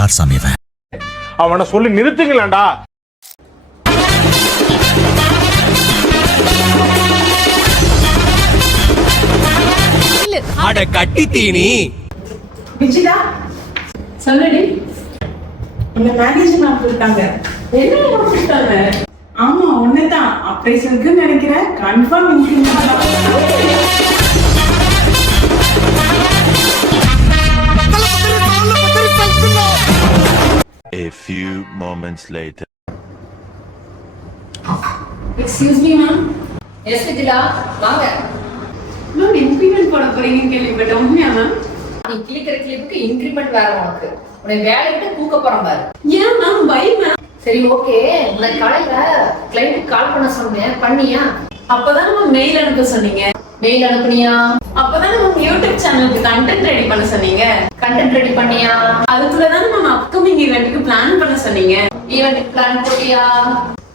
யார் சாமி இவன்? அவனை சொல்லி நிறுத்துங்களேன்டா. அட கட்டி தீனி. விஜிதா சொல்லுடி. உங்க மேனேஜர் மேம் கூப்பிட்டாங்க. என்ன கூப்பிட்டாங்க? ஆமா ஒண்ணுதான் ஆபரேஷனுக்கு நினைக்கிறேன். கன்ஃபார்ம் இன்க்ரிமெண்ட் தான். A few moments later. Excuse me ma'am. Yes Vijila வாங்க. மேம் இன்க்ரிமெண்ட் போட போறீங்கன்னு கேள்விப்பட்டேன். உண்மையா மேம்? நீ கிளிக்கிற கிளிப்புக்கு இன்கிரிமெண்ட் வேற உனக்கு. உன்னை வேலையை விட்டு தூக்க போறேன் பாரு. ஏன் மேம் பை மேம்? சரி ஓகே, உன்னை காலையில கிளைண்ட்டுக்கு கால் பண்ண சொன்னேன், பண்ணியா? அப்பதானே மேம் மெயில் அனுப்ப சொன்னீங்க. மெயில் அனுப்புனியா? அப்பதானே மேம் யூடியூப் சேனலுக்கு கண்டென்ட் ரெடி பண்ண சொன்னீங்க. கண்டென்ட் ரெடி பண்ணியா? அதுக்குள்ளதானே மேம் அப்கமிங் ஈவென்ட்க்கு பிளான் பண்ண சொன்னீங்க. ஈவென்ட் பிளான் போட்டியா?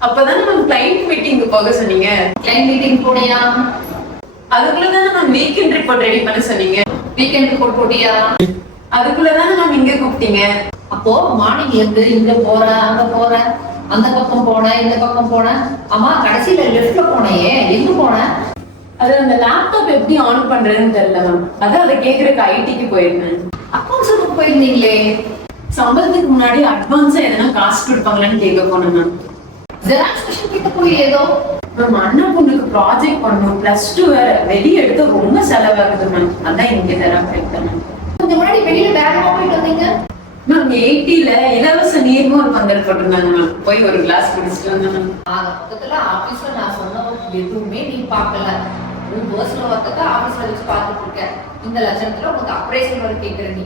அப்பதானே மேம் கிளைண்ட் மீட்டிங்க்கு போக சொன்னீங்க. கிளைண்ட் மீட்டிங் போனியா? அதுக்குள்ளதானே மேம் வீக்கெண்ட் ரிப்போர்ட் ரெடி பண்ண சொன்னீங்க. வீக்கெண்ட் ரிப்போர்ட் போட்டியா? அதுக்குள்ளதானே மேம் இங்க கூப்பிட்டீங்க. அப்போ மார்னிங் இருந்து இங்க போற அங்க போற, அந்த பக்கம் போன இந்த பக்கம் போன, அம்மா கடைசியில லெஃப்ட்ல போனையே, எங்க போன? அது அந்த லேப்டாப் எப்படி ஆன் பண்றதுன்னு தெரியல மேம். அதான் அதை கேக்குறதுக்கு ஐடிக்கு போயிருந்தேன். அக்கௌண்ட்ஸ் போயிருந்தீங்களே, சம்பளத்துக்கு முன்னாடி அட்வான்ஸா எதனா காசு கொடுப்பாங்களான்னு கேட்க போனேன் மேம். ஜெராக்ஸ் மிஷின் கிட்ட போய் ஏதோ மேம் அண்ணா பொண்ணுக்கு ப்ராஜெக்ட் பண்ணணும், +2 வேற, வெளியே எடுத்து ரொம்ப செலவாகுது மேம். அதான் இங்க தராம இருக்கேன் மேம். கொஞ்சம் முன்னாடி வெளியில வேகமா போயிட்டு வந்தீங்க. மேம் 80ல இலவச நீர்மோர் பந்தல் போட்டிருந்தாங்க மேம். போய் ஒரு கிளாஸ் குடிச்சிட்டு வந்தேன் மேம். ஆக மொத்தத்துல ஆபீஸ்ல நான் சொன்ன எதுவுமே நீ பார்க்கல. உன் பர்சனல் ஒர்க்கத்தை ஆபீஸ்ல வச்சு பார்த்துட்டு இருக்க. இந்த லட்சணத்துல உனக்கு அப்ரைசல் வரை கேட்கிற நீ